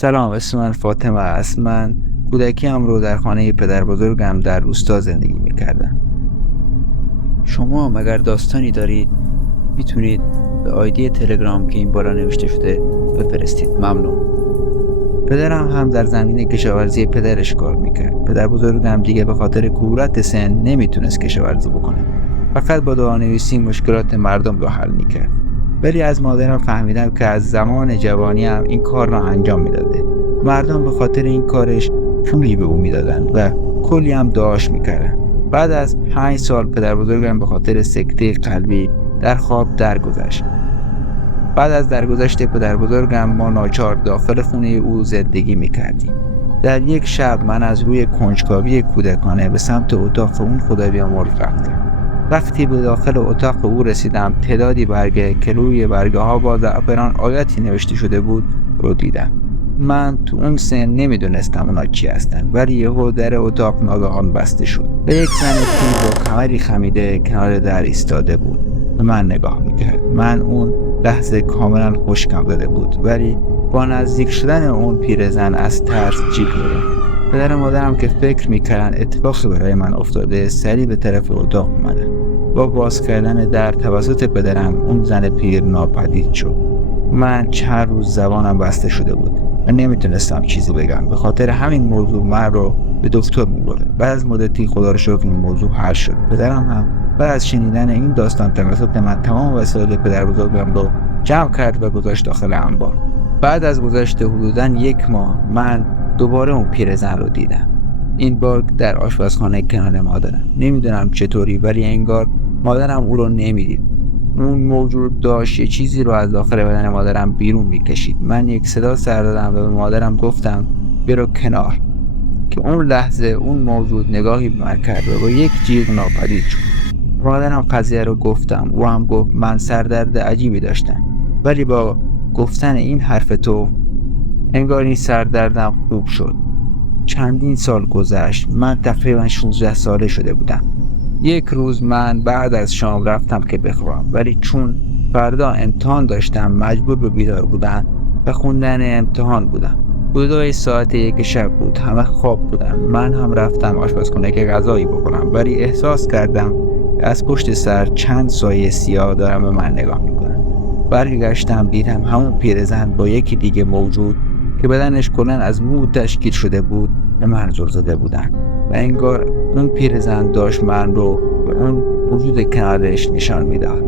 سلام، اسم من فاطمه است. من کودکیم رو در خانه پدر بزرگم در روستا زندگی میکردم. شما هم اگر داستانی دارید میتونید به آیدی تلگرام که این بالا نوشته شده بفرستید. ممنون. پدرم هم در زمینه کشاورزی پدرش کار میکرد. پدر بزرگم دیگه به خاطر کهولت سن نمیتونست کشاورزی بکنه. فقط با دعانویسی مشکلات مردم رو حل میکرد. ولی از مادرم فهمیدم که از زمان جوانی هم این کار را انجام میداده. مردم به خاطر این کارش پولی به او میدادن و کلی هم دعاش میکردن. بعد از 5 سال پدر بزرگم به خاطر سکته قلبی در خواب درگذشت. بعد از درگذشت پدر بزرگم ما ناچار داخل خونه او زندگی میکردیم. در یک شب من از روی کنجکاوی کودکانه به سمت اتاق اون خدابیامرز رفتم. وقتی به داخل اتاق او رسیدم تعدادی برگه که روی برگه ها با زعفران آیاتی نوشته شده بود رو دیدم. من تو اون سن نمیدونستم اونا چی هستن، ولی یهو در اتاق ناگهان بسته شد. به یک زن پیر با کمری خمیده کنار در ایستاده بود به من نگاه میکرد. من اون لحظه کاملا خشکم زده بود، ولی با نزدیک شدن اون پیرزن از ترس جیغ می‌زدم. پدر و مادرم که فکر میکردن اتفاقی برای من افتاده سریع به طرف اتاق اومدن. با باز کردن در توسط پدرم اون زن پیر ناپدید شد. من چند روز زبانم بسته شده بود و نمیتونستم چیزی بگم. به خاطر همین موضوع من رو به دکتر می‌بردن. بعد از مدتی خدا رو شکر این موضوع حل شد. پدرم هم بعد از شنیدن این داستان توسط من تمام وسایل پدر بزرگم رو جمع کرد و گذاشت داخل انبار. بعد از گذشت حدوداً 1 ماه من دوباره اون پیرزن رو دیدم. این بار در آشپزخانه کنار مادرم. نمیدونم چطوری، ولی انگار مادرم او رو نمیدید. اون موجود داشت یه چیزی رو از داخل بدن مادرم بیرون میکشید. من یک صدا سر دادم و به مادرم گفتم برو کنار، که اون لحظه اون موجود نگاهی به من کرد و با یک جیغ ناپدید شد. مادرم قضیه رو گفتم. او هم گفت من سردرد عجیبی داشتم، ولی با گفتن این حرف تو انگار این سردردم خوب شد. چندین سال گذشت. من تقریبا 16 ساله شده بودم. یک روز من بعد از شام رفتم که بخوابم، ولی چون فردا امتحان داشتم مجبور به بیدار بودن و خوندن امتحان بودم. حدود ساعت 1 شب بود. همه خواب بودن. من هم رفتم آشپزخونه که غذایی بخورم، ولی احساس کردم از پشت سر چند سایه سیاه دارم به من نگاه میکنن. برگشتم دیدم همون پیرزن با یکی دیگه موجود که بدنش کلاً از مو تشکیل شده بود به من زل زده بودن و انگار اون پیرزن داشت من رو به اون وجود کنارش نشان میداد.